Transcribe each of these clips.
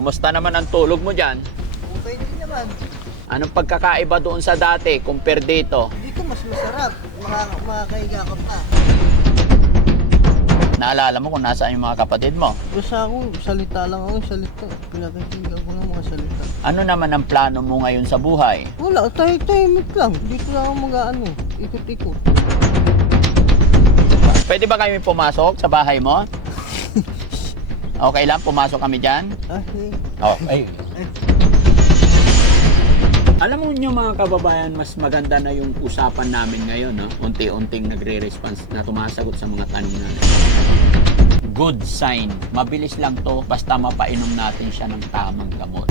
Kumusta naman ang tulog mo dyan? Okay din naman. Anong pagkakaiba doon sa dati compare dito? Dito mas masarap. Mga, makakahiga ka pa. Naalala mo kung nasaan yung mga kapatid mo? Basta ako, salita lang ako, salita. Pinakikinggan ko lang mga salita. Ano naman ang plano mo ngayon sa buhay? Wala, tayo-tahimik lang. Dito lang ako mag-ano, ikot-ikot. Pwede ba kami pumasok sa bahay mo? Okay lang, pumasok kami dyan? Ah, eh. Okay. Alam mo nyo mga kababayan, mas maganda na yung usapan namin ngayon. No? Unti-unting nagre-response na tumasagot sa mga tanong namin. Good sign. Mabilis lang to basta mapainom natin siya ng tamang gamot.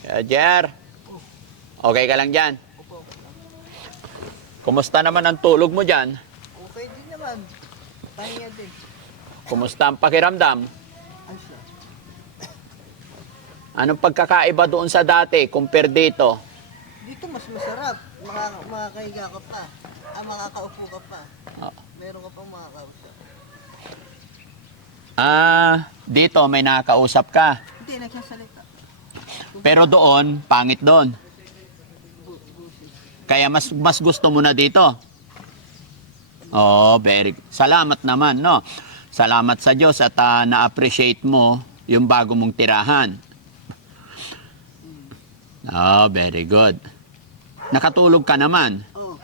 Kaya Jer, okay ka lang dyan? Kumusta naman ang tulog mo dyan? Naman. Pahinga din. Kumusta ang pakiramdam? Anong pagkakaiba doon sa dati compare dito? Dito mas masarap. Mga, makakahiga ka pa. Ah, makakaupo ka pa. Oh. Meron ka pang makakausap. Ah, dito may nakakausap ka. Hindi, nagsasalita. Pero doon, pangit doon. Kaya mas mas gusto mo na dito. Oh, very Salamat naman, no. Salamat sa Diyos at ah, na-appreciate mo yung bago mong tirahan. Oh, very good. Nakatulog ka naman. Oh,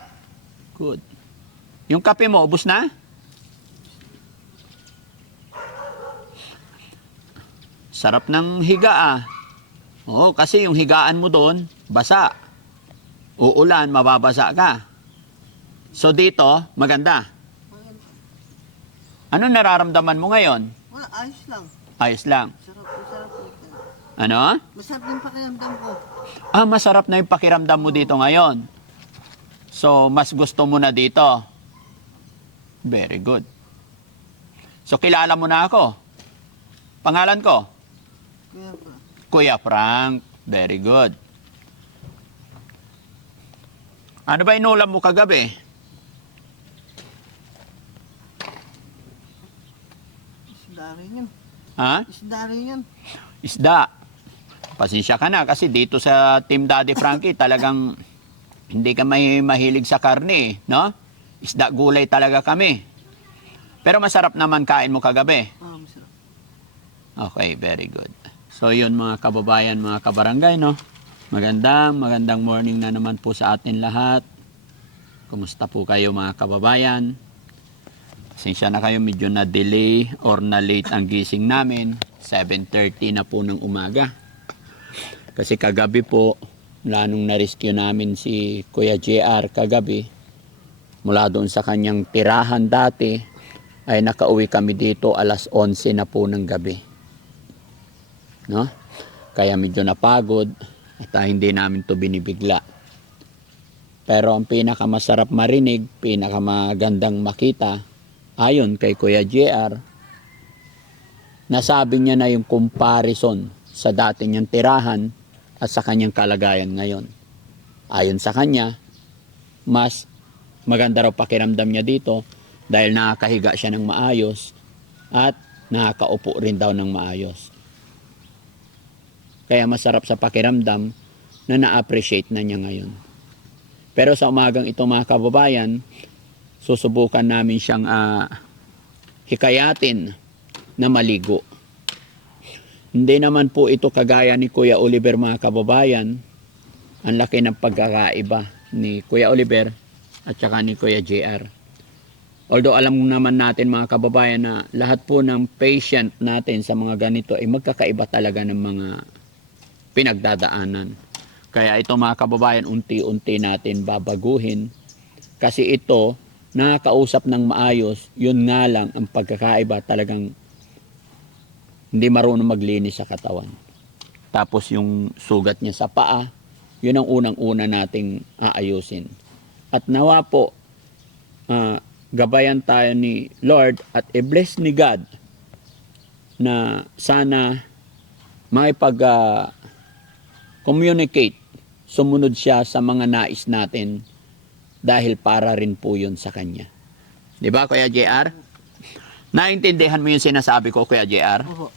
Good. Yung kape mo, ubos na? Sarap ng higa ah. Oo, kasi yung higaan mo doon, basa. Uulan, mababasa ka. So dito, maganda. Ano nararamdaman mo ngayon? Wala, ayos lang. Ayos lang. Sarap, masarap dito. Ano? Masarap yung pakiramdam ko. Ah, masarap na yung pakiramdam mo dito ngayon. So, mas gusto mo na dito. Very good. So, kilala mo na ako. Pangalan ko? Kaya pa. Kuya Frank. Very good. Ano ba inulam mo kagabi? Isda rin yun. Ha? Isda rin yun. Isda. Pasensya ka na kasi dito sa Team Daddy Frankie talagang hindi ka may mahilig sa karne, no? Isda gulay talaga kami. Pero masarap naman kain mo kagabi. Ah, masarap. Okay, very good. So yun mga kababayan, mga kabarangay, no? Magandang, magandang morning na naman po sa atin lahat. Kumusta po kayo mga kababayan? Pasensya na kayo, medyo na delay or na late ang gising namin. 7.30 na po ng umaga. Kasi kagabi po, mula nung na-rescue namin si Kuya JR kagabi, mula doon sa kanyang tirahan dati, ay nakauwi kami dito alas 11 na po ng gabi. No? Kaya medyo napagod at ah, hindi namin to binibigla. Pero ang pinakamasarap marinig, pinakamagandang makita, ayon kay Kuya JR, nasabi niya na yung comparison sa dati niyang tirahan at sa kanyang kalagayan ngayon. Ayon sa kanya, mas maganda raw pakiramdam niya dito dahil nakakahiga siya ng maayos at nakakaupo rin daw ng maayos. Kaya masarap sa pakiramdam na na-appreciate na niya ngayon. Pero sa umagang ito mga kababayan, susubukan namin siyang ah, hikayatin na maligo. Hindi naman po ito kagaya ni Kuya Oliver mga kababayan. Ang laki ng pagkakaiba ni Kuya Oliver at saka ni Kuya JR. Although alam naman natin mga kababayan na lahat po ng patient natin sa mga ganito ay magkakaiba talaga ng mga pinagdadaanan. Kaya ito mga kababayan, unti-unti natin babaguhin. Kasi ito, nakakausap ng maayos, yun nga lang ang pagkakaiba talagang hindi marunong maglinis sa katawan. Tapos yung sugat niya sa paa, yun ang unang-una nating aayusin. At nawa po, ah, gabayan tayo ni Lord at i-bless ni God na sana makipag ah, communicate, sumunod siya sa mga nais natin dahil para rin po yun sa Kanya. Di ba, Kuya JR? Naintindihan mo yung sinasabi ko, Kuya JR? Opo.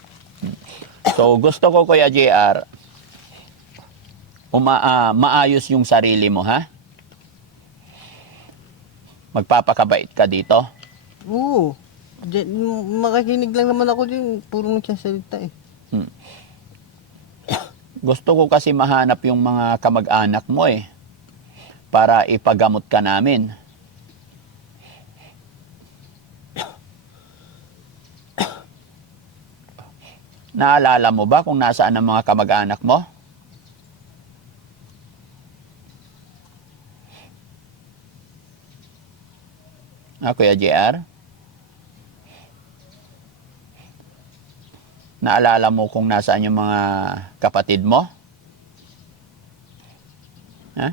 So, gusto ko, Kuya JR, uma, ah, maayos yung sarili mo, ha? Magpapakabait ka dito. Oo. Diyan, makikinig lang naman ako din. Puro nagsasalita eh. Gusto ko kasi mahanap yung mga kamag-anak mo eh. Para ipagamot ka namin. Naalala mo ba kung nasaan ang mga kamag-anak mo? Ah, Kuya JR? Naalala mo kung nasaan yung mga kapatid mo? Ha?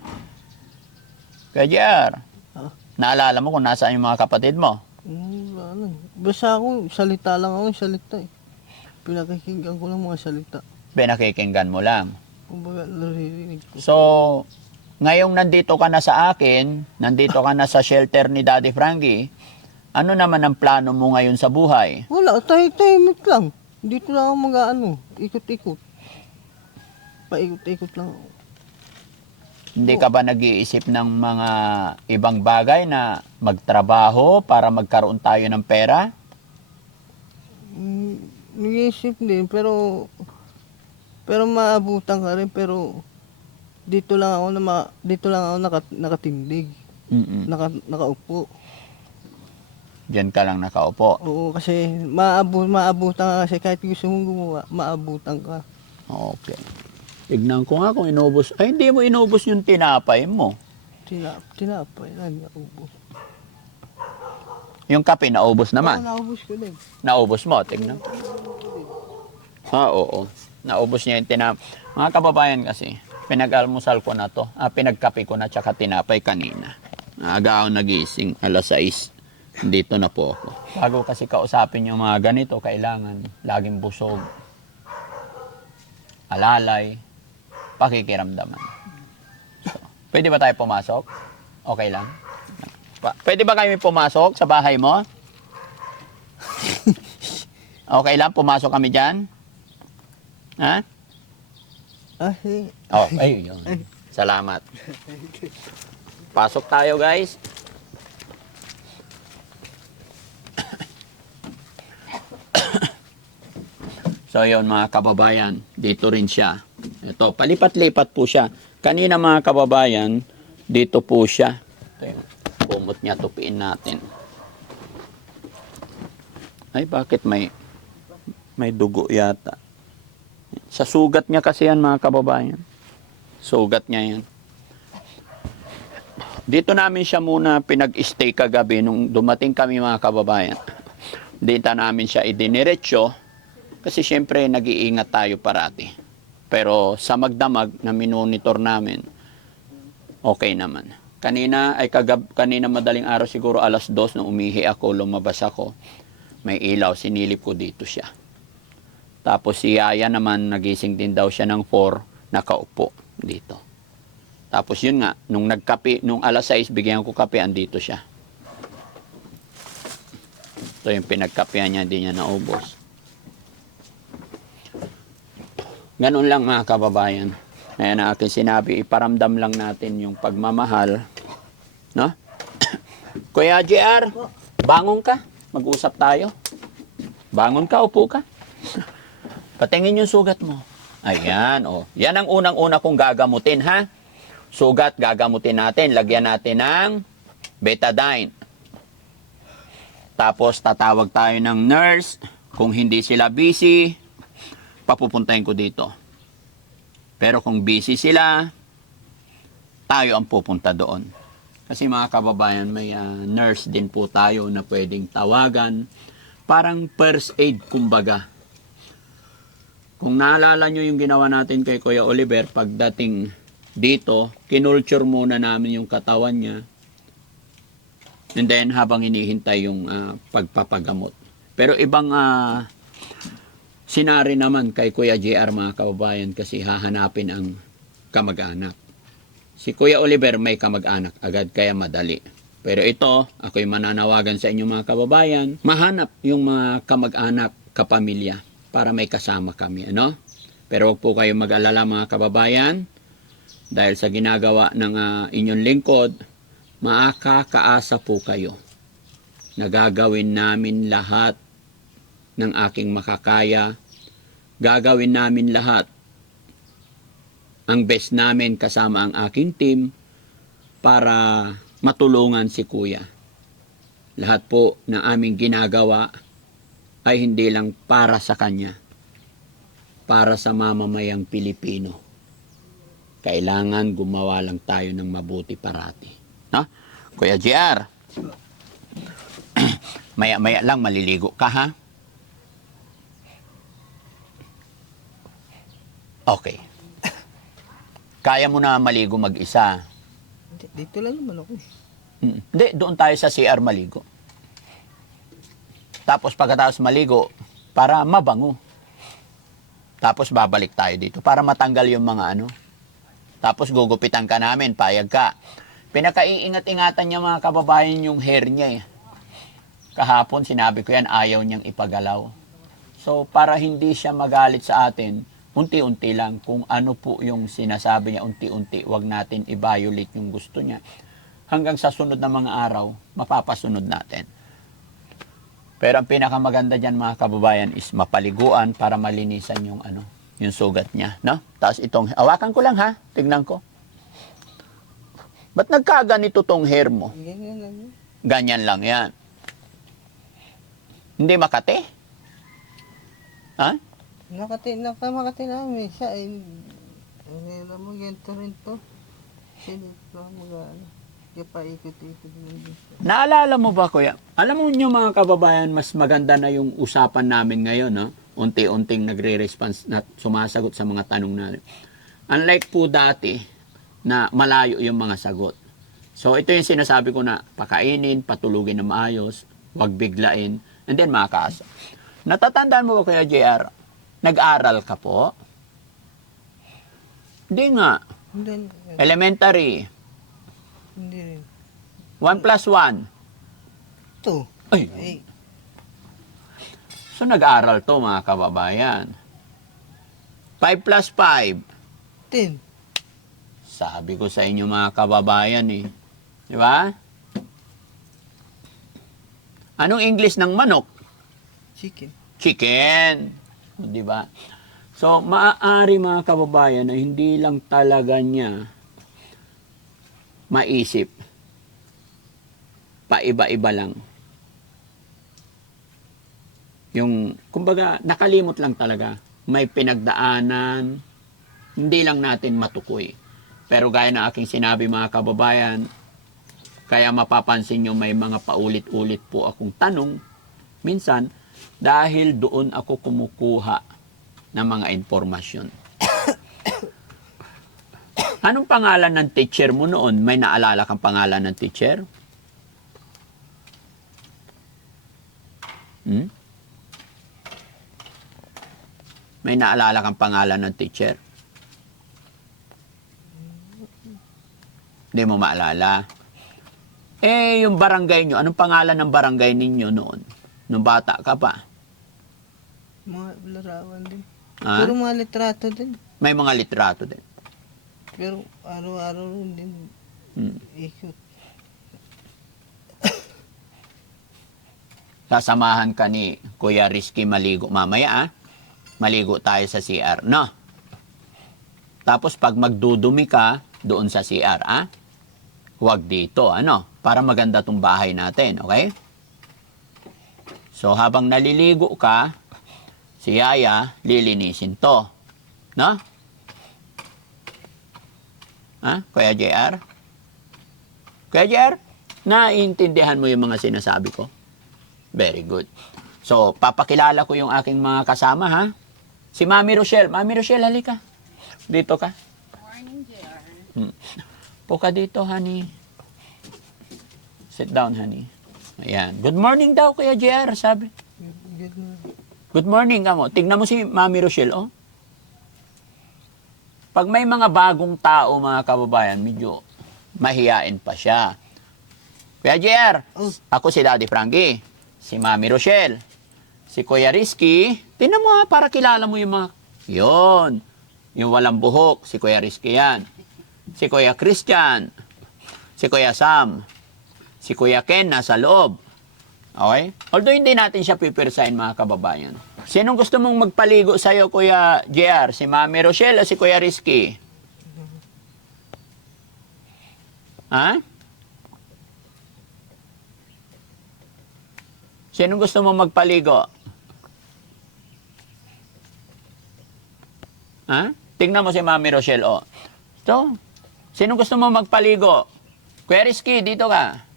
Kuya JR? Ah. Naalala mo kung nasaan yung mga kapatid mo? Hmm, ano. Basta ako, salita lang ako, salita eh. Pinakikinggan ko lang mga salita. Pinakikinggan mo lang. Kumbaga, naririnig ko. So, ngayong nandito ka na sa akin, nandito ka na sa shelter ni Daddy Frankie, ano naman ang plano mo ngayon sa buhay? Wala, tayo-tahimik lang. Dito lang ako mag-ano, ikot-ikot. Paikot-ikot lang ako. Hindi ka ba nag-iisip ng mga ibang bagay na magtrabaho para magkaroon tayo ng pera? Mm, Nag-iisip din, pero... Pero maabutan ka rin, pero... Dito lang ako na ma, dito lang ako naka, nakatindig. Mm-mm. Naka, nakaupo. Diyan ka lang nakaupo. Oo, kasi maabu, maabutan ka kasi kahit gusto mong gumawa, maabutan ka. Okay. Tignan ko nga kung inubos. Ay, hindi mo inubos yung tinapay mo. Tina, tinapay lang, naubos. Yung kape, naubos Oo, naman. naubos ko din. Naubos mo, tignan. Ah, oo. Naubos niya yung tinapay. Mga kababayan kasi, pinag-almusal ko na to. Ah, pinagkape ko na tsaka tinapay kanina. Aga ako nagising, alas 6. Dito na po ako. Bago kasi kausapin yung mga ganito, kailangan laging busog, alalay, pakikiramdaman. So, pwede ba tayo pumasok? Okay lang? Pwede ba kami pumasok sa bahay mo? okay lang, pumasok kami dyan? Ha? Oh, ay, yun. Salamat. Pasok tayo, guys. so, yun mga kababayan, dito rin siya. Ito, palipat-lipat po siya. Kanina mga kababayan, dito po siya. Ito yung kumot niya, tupiin natin. Ay, bakit may may dugo yata? Sa sugat niya kasi yan mga kababayan. Sugat niya yan. Dito namin siya muna pinag-stay kagabi nung dumating kami mga kababayan. Dito namin siya idiniretso kasi syempre nag-iingat tayo parati. Pero sa magdamag na minonitor namin, okay naman. Kanina ay kagab kanina madaling araw siguro alas dos nung umihi ako, lumabas ako. May ilaw, sinilip ko dito siya. Tapos si Yaya naman, nagising din daw siya ng 4, nakaupo dito. Tapos yun nga, nung nagkape, nung alas 6, bigyan ko kape, andito siya. Ito yung pinagkapehan niya, hindi niya naubos. Ganun lang mga kababayan. Kaya na akin sinabi, iparamdam lang natin yung pagmamahal. No? Kuya JR, bangon ka. Mag-usap tayo. Bangon ka, upo ka. Patingin yung sugat mo. Ayan, oh. Yan ang unang-una kong gagamutin, ha? Sugat, gagamutin natin. Lagyan natin ng betadine. Tapos, tatawag tayo ng nurse. Kung hindi sila busy, papupuntahin ko dito. Pero kung busy sila, tayo ang pupunta doon. Kasi mga kababayan, may ah, nurse din po tayo na pwedeng tawagan. Parang first aid, kumbaga. Kung naalala nyo yung ginawa natin kay Kuya Oliver, pagdating dito, kinulture muna namin yung katawan niya. And then habang hinihintay yung ah, pagpapagamot. Pero ibang ah, sinari naman kay Kuya JR mga kababayan kasi hahanapin ang kamag-anak. Si Kuya Oliver may kamag-anak agad kaya madali. Pero ito, ako'y mananawagan sa inyo mga kababayan, mahanap yung mga kamag-anak, kapamilya, para may kasama kami, ano? Pero huwag po kayo mag-alala mga kababayan, dahil sa ginagawa ng ah, inyong lingkod, maakakaasa po kayo. Nagagawin namin lahat ng aking makakaya. Gagawin namin lahat ang best namin kasama ang aking team para matulungan si kuya. Lahat po ng aming ginagawa ay hindi lang para sa kanya, para sa mamamayang Pilipino. Kailangan gumawa lang tayo ng mabuti parati. No? Kuya JR, maya-maya lang maliligo ka ha? Okay. Kaya mo na maligo mag-isa. Di- Dito lang naman ako. eh. Mm. Hindi, doon tayo sa CR maligo. Tapos pagkatapos maligo, para mabango. Tapos babalik tayo dito para matanggal yung mga ano. Tapos gugupitan ka namin, payag ka. Pinakaiingat-ingatan niya mga kababayan yung hair niya eh. Kahapon sinabi ko yan, ayaw niyang ipagalaw. So para hindi siya magalit sa atin, unti-unti lang kung ano po yung sinasabi niya, unti-unti, wag natin i-violate yung gusto niya. Hanggang sa sunod na mga araw, mapapasunod natin. Pero ang pinakamaganda diyan mga kababayan is mapaliguan para malinisan yung ano, yung sugat niya, no? Tapos itong hawakan ko lang ha, tignan ko. Ba't nagkaganito tong hair mo? Ganyan lang yun. Ganyan lang yan. Hindi makate? Ha? Nakati, nakamakati namin siya. Eh, ano mo, ganito rin to. Sinip lang mga ano. Kaya paikot-ikot din. Naalala mo ba, kuya? Alam mo nyo mga kababayan, mas maganda na yung usapan namin ngayon, no? Unti-unting nagre-response na sumasagot sa mga tanong natin. Unlike po dati, na malayo yung mga sagot. So, ito yung sinasabi ko na pakainin, patulugin na maayos, wag biglain, and then makakaasa. Natatandaan mo ba, Kuya JR, nag-aral ka po? Hindi nga. Hindi, Elementary, hindi rin. 1 plus 1. Ito. Ay, Ay, So nag-aral to mga kababayan. 5 plus 5. 10. Sabi ko sa inyo mga kababayan eh. Di ba? Anong English ng manok? Chicken. Chicken. Di ba? So, maaari mga kababayan na hindi lang talaga niya maisip. Paiba-iba lang. Yung, kumbaga, nakalimot lang talaga. May pinagdaanan, hindi lang natin matukoy. Pero gaya na aking sinabi mga kababayan, kaya mapapansin nyo may mga paulit-ulit po akong tanong. Minsan, dahil doon ako kumukuha ng mga informasyon. Anong pangalan ng teacher mo noon? May naalala kang pangalan ng teacher? Hmm? May naalala kang pangalan ng teacher? Hindi mo maalala. Eh, yung barangay nyo, anong pangalan ng barangay ninyo noon? Nung bata ka pa? Mga larawan din. Ha? Pero mga litrato din. May mga litrato din. Pero araw-araw rin din Hmm. ikot. Sasamahan ka ni Kuya Rizky maligo mamaya, ah. Maligo tayo sa CR, no? Tapos pag magdudumi ka, doon sa CR, ah. Huwag dito, ano? Para maganda tong bahay natin, okay? So habang naliligo ka, si Yaya lilinisin to. No? Ha? Kuya JR? Kuya JR, naiintindihan mo yung mga sinasabi ko? Very good. So, papakilala ko yung aking mga kasama, ha? Si Mami Rochelle. Mami Rochelle, halika. Dito ka. Morning, JR. Hmm. Puka dito, honey. Sit down, honey. Ayan. Good morning daw, Kuya JR, sabi. Good na. Good morning ka mo. Tignan mo si Mami Rochelle, oh. Pag may mga bagong tao, mga kababayan, medyo mahiyain pa siya. Kuya JR, ako si Daddy Frankie, si Mami Rochelle, si Kuya Rizky. Tinan mo ha, para kilala mo yung mga... Yun. Yung walang buhok, si Kuya Rizky yan. Si Kuya Christian, si Kuya Sam, si Kuya Ken nasa loob. Okay? Although hindi natin siya pipirsain mga kababayan. Sinong gusto mong magpaligo sa'yo, Kuya JR? Si Mami Rochelle o si Kuya Rizky? Ha? Sinong gusto mo magpaligo? Ha? Tingnan mo si Mami Rochelle, oh. Ito. Sinong gusto mo magpaligo? Kuya Rizky, dito ka.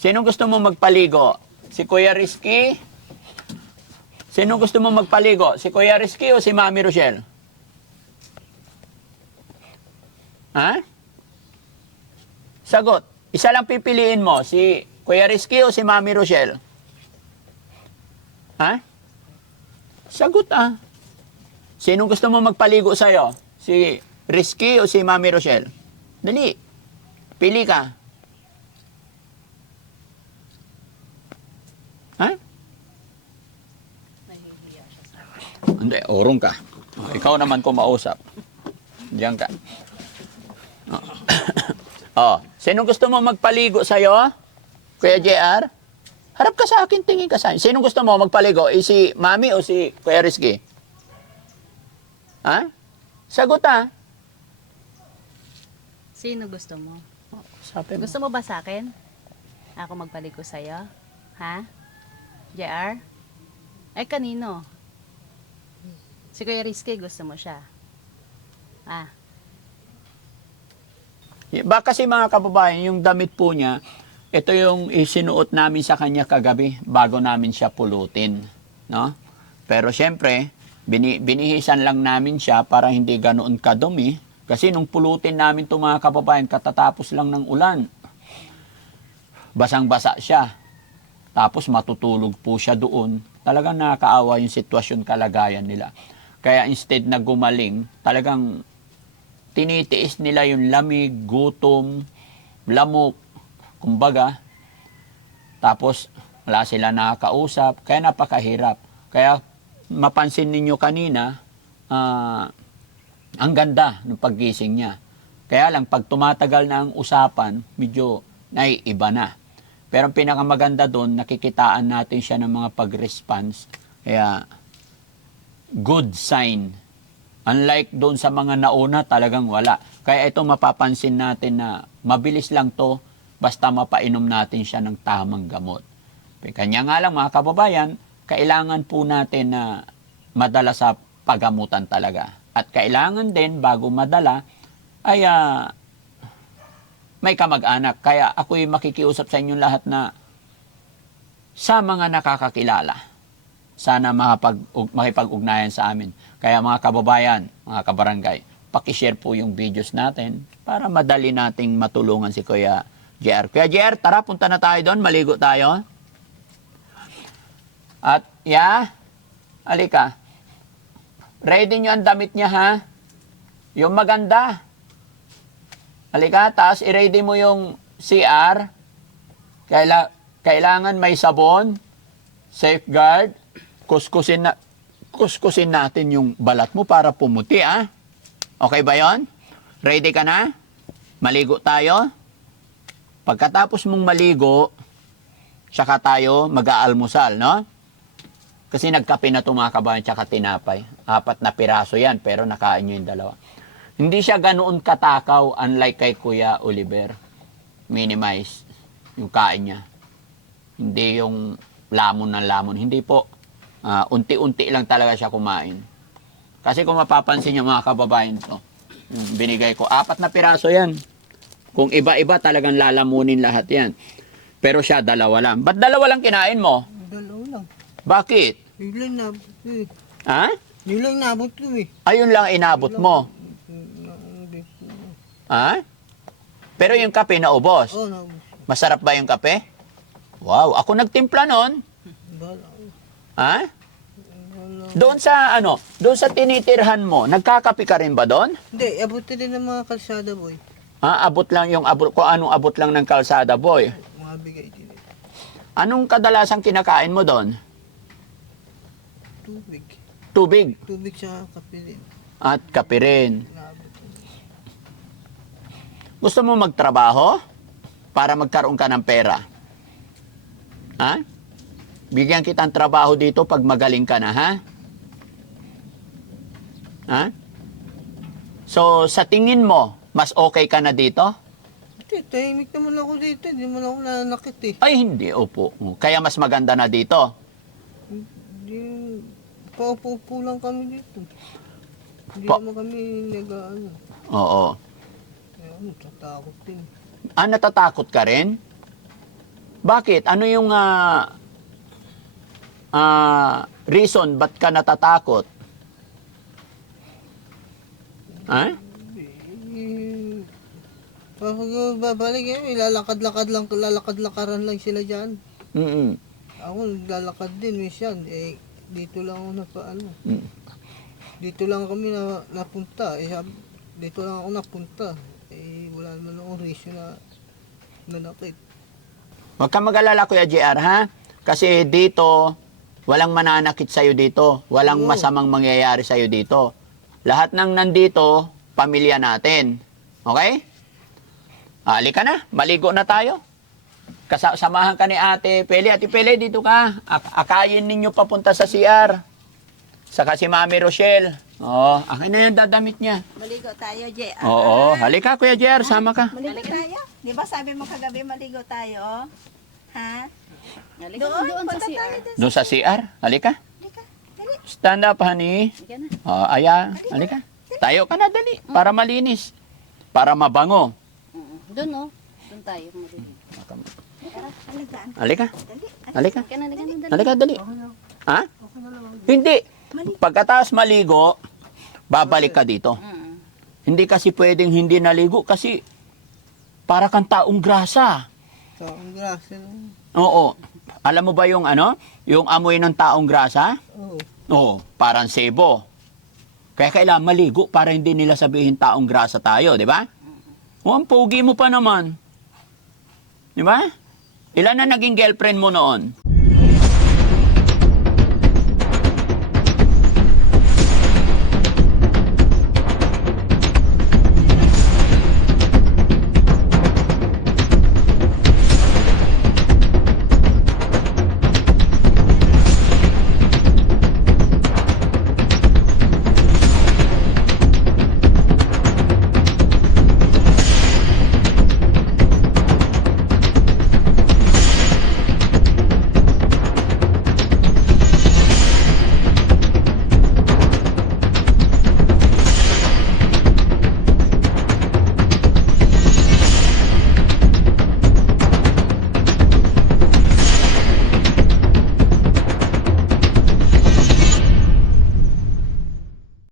Sinong gusto mo magpaligo? Si Kuya Rizky? Sinong gusto mo magpaligo? Si Kuya Rizky o si Mami Rochelle? Ha? Sagot. Isa lang pipiliin mo, si Kuya Rizky o si Mami Rochelle? Ha? Sagot ah. Sinong gusto mo magpaligo sa'yo? Si Rizky o si Mami Rochelle? Dali. Pili ka. Hindi, urong ka. Ikaw naman kumausap. Diyan ka. Oh, sinong gusto mo magpaligo sa'yo? Kuya JR? Harap ka sa akin, tingin ka sa akin. Sinong gusto mo magpaligo? Eh, si Mami o si Kuya Rizky? Ha? Sagot ah. Sino gusto mo? Sabi mo. Gusto mo ba sa akin? Ako magpaligo sa'yo? Ha? JR? Ay, kanino? Si Kuya Rizky, gusto mo siya? Ah, Ba kasi mga kababayan, yung damit po niya, ito yung isinuot namin sa kanya kagabi bago namin siya pulutin. No? Pero syempre, bini, binihisan lang namin siya para hindi ganoon kadumi. Kasi nung pulutin namin to mga kababayan, katatapos lang ng ulan. Basang-basa siya. Tapos matutulog po siya doon. Talagang nakakaawa yung sitwasyon kalagayan nila. Kaya instead na gumaling, talagang tinitiis nila yung lamig, gutom, lamok, kumbaga. Tapos, wala sila nakakausap, kaya napakahirap. Kaya, mapansin ninyo kanina, ah, ang ganda ng paggising niya. Kaya lang, pag tumatagal na ang usapan, medyo naiiba na. Pero ang pinakamaganda doon, nakikitaan natin siya ng mga pag-response. Kaya, good sign. Unlike doon sa mga nauna, talagang wala. Kaya ito mapapansin natin na mabilis lang to basta mapainom natin siya ng tamang gamot. Kanya nga lang mga kababayan, kailangan po natin na madala sa pagamutan talaga. At kailangan din bago madala ay ah, may kamag-anak. Kaya ako'y makikiusap sa inyong lahat na sa mga nakakakilala sana makapag, ug- makipag-ugnayan sa amin. Kaya mga kababayan, mga kabarangay, pakishare po yung videos natin para madali nating matulungan si Kuya JR. Kuya JR, tara, punta na tayo doon, maligo tayo. At, ya, alika. Ready nyo ang damit niya, ha? Yung maganda. Alika, taas, i-ready mo yung CR. Kaila, kailangan may sabon, safeguard, kuskusin na kuskusin natin yung balat mo para pumuti ah. Okay ba 'yon? Ready ka na? Maligo tayo? Pagkatapos mong maligo, saka tayo mag-aalmusal, no? Kasi nagkape na ito mga kabayan, tsaka tinapay. Apat na piraso yan, pero nakain nyo yung dalawa. Hindi siya ganoon katakaw, unlike kay Kuya Oliver. Minimize yung kain niya. Hindi yung lamon ng lamon. Hindi po. Ah, unti-unti lang talaga siya kumain. Kasi kung mapapansin niyo mga kababayan to, yung binigay ko, apat na piraso yan. Kung iba-iba talagang lalamunin lahat yan. Pero siya, dalawa lang. Ba't dalawa lang kinain mo? Dalaw lang. Bakit? Yun lang nabot ko eh. Ha? Yun lang nabot ko eh. Ayun lang inabot mo. Ha? Pero yung kape naubos. Oh, nabot. Masarap ba yung kape? Wow, ako nagtimpla nun. Bala. Ha? Doon sa ano, doon sa tinitirhan mo, nagkakape ka rin ba doon? Hindi, abutin din ng mga kalsada boy. Ah, abot lang yung abot, kung anong abot lang ng kalsada, boy. Mga bigay din. Anong kadalasan kinakain mo doon? Tubig. Tubig Tubig sa kape din. at kape rin. Ko. Gusto mo magtrabaho para magkaroon ka ng pera? Ha? Bigyan kitang trabaho dito pag magaling ka na, ha? Ha? So, sa tingin mo, mas okay ka na dito? Hindi, tahimik naman ako dito. Hindi man ako nanakit eh. Ay, hindi, opo. Kaya mas maganda na dito. Hindi, paupo-upo lang kami dito. Hindi Pa- naman kami nag-ano. Oo. Kaya ano, tatakot din. Ah, natatakot ka rin? Bakit? Ano yung ah ah, reason ba't ka natatakot? Ha? Eh, Pag babalik eh, lalakad-lakad lang, lalakad-lakaran lang sila dyan. Mm-mm. Ako naglalakad din minsan. Eh, dito lang ako napa, ano, Mm. dito lang kami na, napunta. Eh, dito lang ako napunta. Eh, wala naman akong reason na nanakit. Huwag kang mag-alala, Kuya JR, ha? Kasi dito, walang mananakit sa'yo dito. Walang masamang mangyayari sa'yo dito. Lahat ng nandito, pamilya natin. Okay? Ali ka na, maligo na tayo. Kasamahan ka ni Ate Pele. Ate Pele, dito ka. Ak- akayin ninyo papunta sa CR. Saka si Mami Rochelle. Oo, akin na yung dadamit niya. Maligo tayo, Jay. Oo, halika Kuya JR, sama ka. Maligo tayo? Di ba sabi mo kagabi maligo tayo? Ha? Halika Doon, doon sa CR. doon. Sa CR. Halika. Halika, dali. Stand up, honey. Halika na. Oh, aya, halika. Tayo ka na, dali. Para malinis. Para mabango. Oo. Doon oh. Doon tayo. Halika, halika. Halika halika dali. Ha? Hindi. Pagkatapos maligo, babalik ka dito. Hindi kasi pwedeng hindi naligo kasi para kang taong grasa. So, ang grasa. Oo. Alam mo ba yung ano? Yung amoy ng taong grasa? Oo. Oo, parang sebo. Kaya kailangan maligo para hindi nila sabihin taong grasa tayo, di ba? O, ang pogi mo pa naman. Di ba? Ilan na naging girlfriend mo noon?